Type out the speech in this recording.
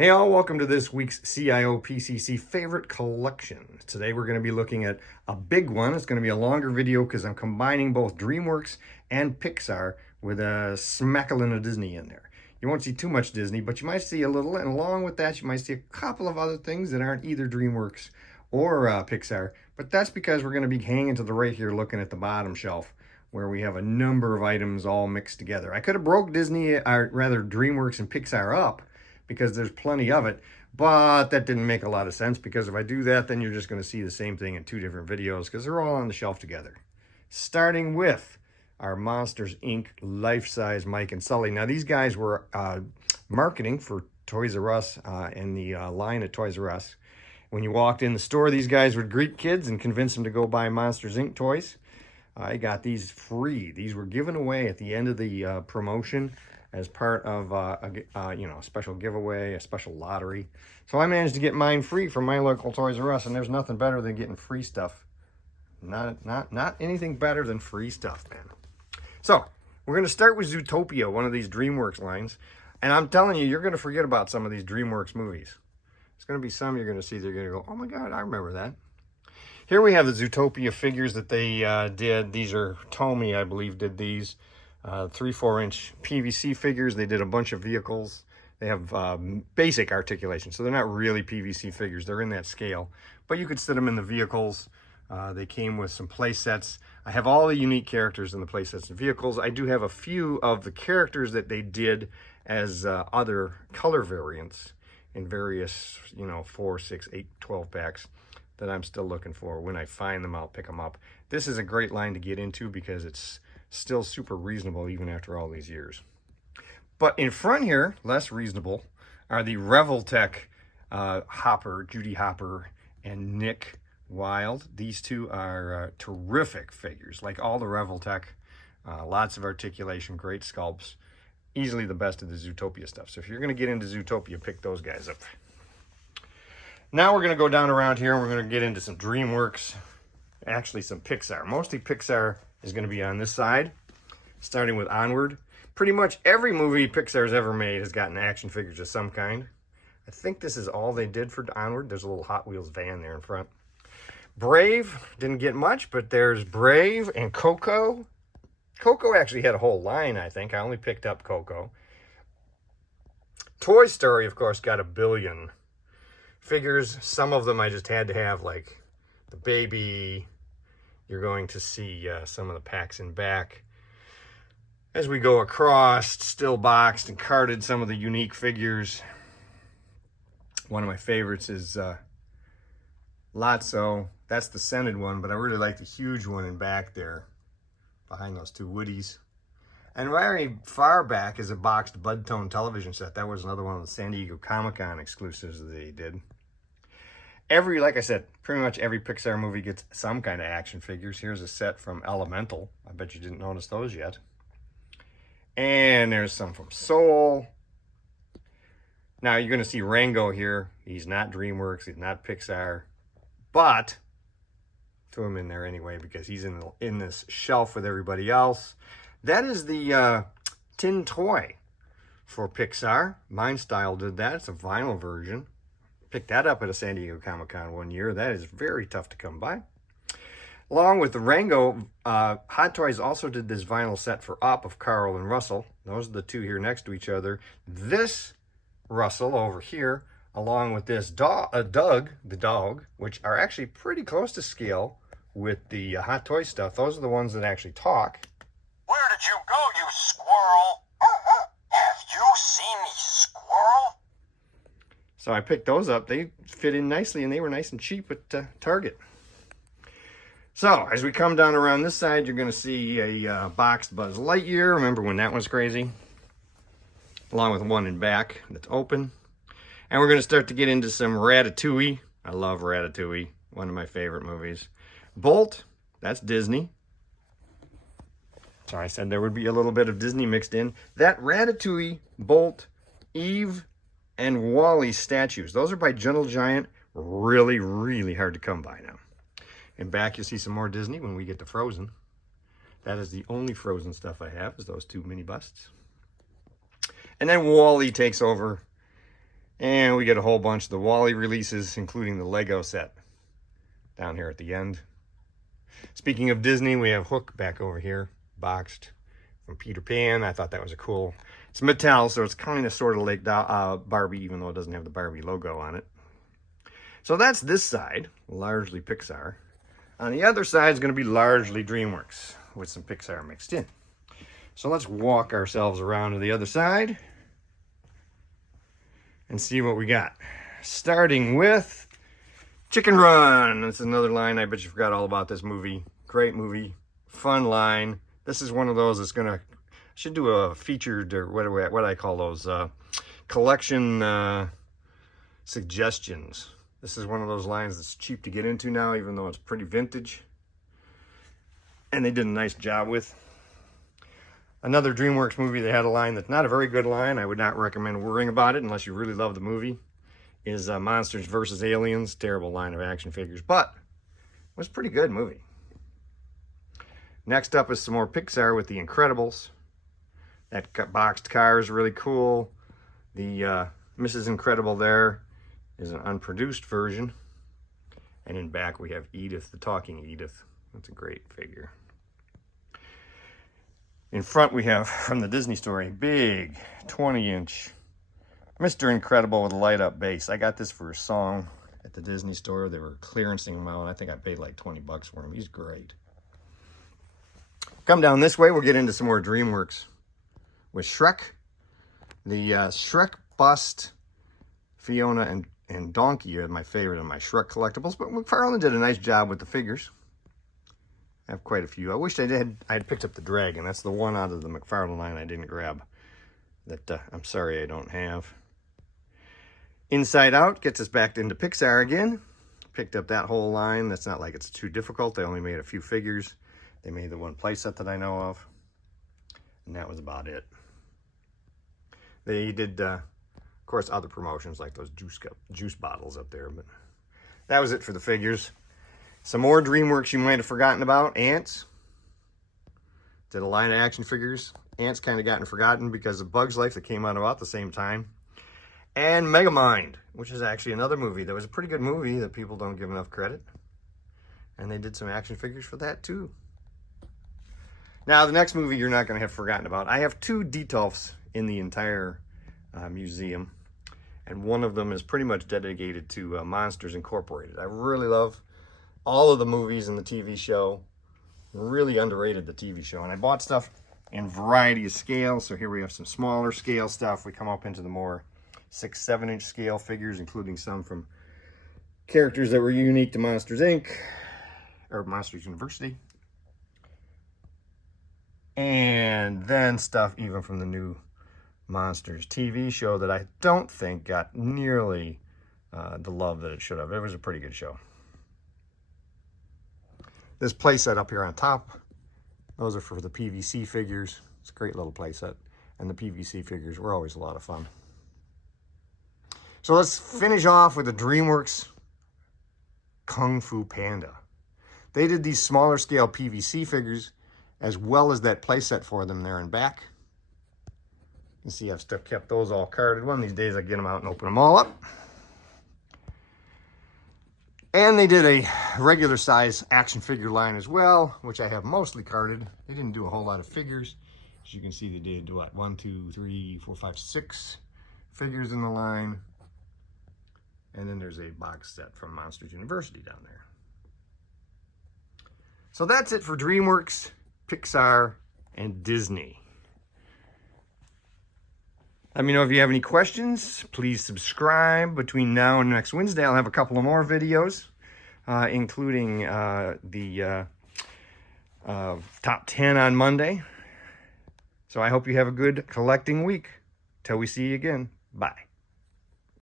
Hey all, welcome to this week's CIOPCC Favorite Collection. Today we're going to be looking at a big one. It's going to be a longer video because I'm combining both Dreamworks and Pixar with a smackling of Disney in there. You won't see too much Disney, but you might see a little, and along with that you might see a couple of other things that aren't either Dreamworks or Pixar, but that's because we're going to be hanging to the right here looking at the bottom shelf where we have a number of items all mixed together. I could have broke Disney, or rather Dreamworks and Pixar up, because there's plenty of it, but that didn't make a lot of sense, because if I do that, then you're just going to see the same thing in two different videos because they're all on the shelf together. Starting with our Monsters, Inc. life-size Mike and Sully. Now, these guys were marketing for Toys R Us in the line at Toys R Us. When you walked in the store, these guys would greet kids and convince them to go buy Monsters, Inc. toys. I got these free. These were given away at the end of the promotion as part of a special giveaway, a special lottery. So I managed to get mine free from my local Toys R Us, and there's nothing better than getting free stuff. Not anything better than free stuff, man. So we're going to start with Zootopia, one of these Dreamworks lines. And I'm telling you, you're going to forget about some of these Dreamworks movies. There's going to be some you're going to see, they're going to go, oh my God, I remember that. Here we have the Zootopia figures that they did. These are Tomy, I believe, did these. 3-4 inch PVC figures. They did a bunch of vehicles. They have basic articulation, so they're not really PVC figures. They're in that scale, but you could sit them in the vehicles. They came with some play sets. I have all the unique characters in the play sets and vehicles. I do have a few of the characters that they did as other color variants in various 4, 6, 8, 12 packs that I'm still looking for. When I find them, I'll pick them up. This is a great line to get into because it's still super reasonable even after all these years. But in front here, less reasonable, are the Revoltech Hopper, Judy Hopper, and Nick Wilde. These two are terrific figures, like all the Revoltech. Lots of articulation, great sculpts. Easily the best of the Zootopia stuff. So if you're going to get into Zootopia, pick those guys up. Now we're going to go down around here and we're going to get into some Dreamworks, actually some Pixar. Mostly Pixar is going to be on this side, starting with Onward. Pretty much every movie Pixar's ever made has gotten action figures of some kind. I think this is all they did for Onward. There's a little Hot Wheels van there in front. Brave didn't get much, but there's Brave and Coco. Coco actually had a whole line, I think. I only picked up Coco. Toy Story, of course, got a billion figures. Some of them I just had to have, like the baby. You're going to see some of the packs in back. As we go across, still boxed and carded some of the unique figures. One of my favorites is Lotso. That's the scented one, but I really like the huge one in back there, behind those two Woodies. And very far back is a boxed Bud Tone television set. That was another one of the San Diego Comic-Con exclusives that they did. Like I said, pretty much every Pixar movie gets some kind of action figures. Here's a set from Elemental. I bet you didn't notice those yet. And there's some from Soul. Now you're going to see Rango here. He's not Dreamworks. He's not Pixar. But throw him in there anyway because he's in this shelf with everybody else. That is the tin toy for Pixar. Mind Style did that. It's a vinyl version. Picked that up at a San Diego Comic-Con one year. That is very tough to come by. Along with the Rango, Hot Toys also did this vinyl set for Up of Carl and Russell. Those are the two here next to each other. This Russell over here, along with this Doug, the dog, which are actually pretty close to scale with the Hot Toy stuff. Those are the ones that actually talk. Where did you go, you squirrel? Have you seen me, squirrel? So I picked those up. They fit in nicely, and they were nice and cheap at Target. So as we come down around this side, you're going to see a boxed Buzz Lightyear. Remember when that was crazy? Along with one in back that's open. And we're going to start to get into some Ratatouille. I love Ratatouille. One of my favorite movies. Bolt, that's Disney. So I said there would be a little bit of Disney mixed in. That Ratatouille, Bolt, Eve, and Wall-E statues. Those are by Gentle Giant. Really, really hard to come by now. In back, you'll see some more Disney when we get to Frozen. That is the only Frozen stuff I have, is those two mini busts. And then Wall-E takes over And we get a whole bunch of the Wall-E releases, including the Lego set down here at the end. Speaking of Disney, we have Hook back over here, boxed from Peter Pan. I thought that was a cool... It's Mattel, so it's kind of sort of like Barbie, even though it doesn't have the Barbie logo on it. So that's this side, largely Pixar. On the other side is going to be largely Dreamworks, with some Pixar mixed in. So let's walk ourselves around to the other side and see what we got. Starting with Chicken Run. That's another line. I bet you forgot all about this movie. Great movie. Fun line. This is one of those that's gonna... should do a featured, or what do I call those? Collection suggestions. This is one of those lines that's cheap to get into now, even though it's pretty vintage. And they did a nice job with. Another Dreamworks movie that had a line that's not a very good line, I would not recommend worrying about it unless you really love the movie, is Monsters vs. Aliens. Terrible line of action figures, but it was a pretty good movie. Next up is some more Pixar with The Incredibles. That boxed car is really cool. The Mrs. Incredible there is an unproduced version. And in back we have Edith, the talking Edith. That's a great figure. In front we have, from the Disney store, a big 20-inch Mr. Incredible with a light-up base. I got this for a song at the Disney store. They were clearancing him out. I think I paid like 20 bucks for him. He's great. Come down this way, we'll get into some more Dreamworks with Shrek. The Shrek bust, Fiona and Donkey are my favorite of my Shrek collectibles, but McFarlane did a nice job with the figures. I have quite a few. I wished I had picked up the Dragon. That's the one out of the McFarlane line I didn't grab. That I'm sorry I don't have. Inside Out gets us back into Pixar again. Picked up that whole line. That's not like it's too difficult. They only made a few figures. They made the one playset that I know of. And that was about it. They did, of course, other promotions like those juice bottles up there. But that was it for the figures. Some more Dreamworks you might have forgotten about. Ants. Did a line of action figures. Ants kind of gotten forgotten because of Bug's Life that came out about the same time. And Megamind, which is actually another movie that was a pretty good movie that people don't give enough credit. And they did some action figures for that too. Now, the next movie you're not going to have forgotten about. I have two Detolfs in the entire museum. And one of them is pretty much dedicated to Monsters Incorporated. I really love all of the movies and the TV show. Really underrated, the TV show. And I bought stuff in variety of scales. So here we have some smaller scale stuff. We come up into the more 6-7 inch scale figures, including some from characters that were unique to Monsters Inc. or Monsters University. And then stuff even from the new Monsters TV show that I don't think got nearly the love that it should have. It was a pretty good show. This playset up here on top, those are for the PVC figures. It's a great little playset. And the PVC figures were always a lot of fun. So let's finish off with the Dreamworks Kung Fu Panda. They did these smaller scale PVC figures as well as that playset for them there in back. You see I've still kept those all carded. One of these days I get them out and open them all up. And they did a regular size action figure line as well, which I have mostly carded. They didn't do a whole lot of figures. As you can see, they did what, 1, 2, 3, 4, 5, 6 figures in the line. And then there's a box set from Monsters University down there. So that's it for Dreamworks, Pixar, and Disney. Let me know if you have any questions. Please subscribe. Between now and next Wednesday, I'll have a couple of more videos, including the top 10 on Monday. So I hope you have a good collecting week. Till we see you again. Bye.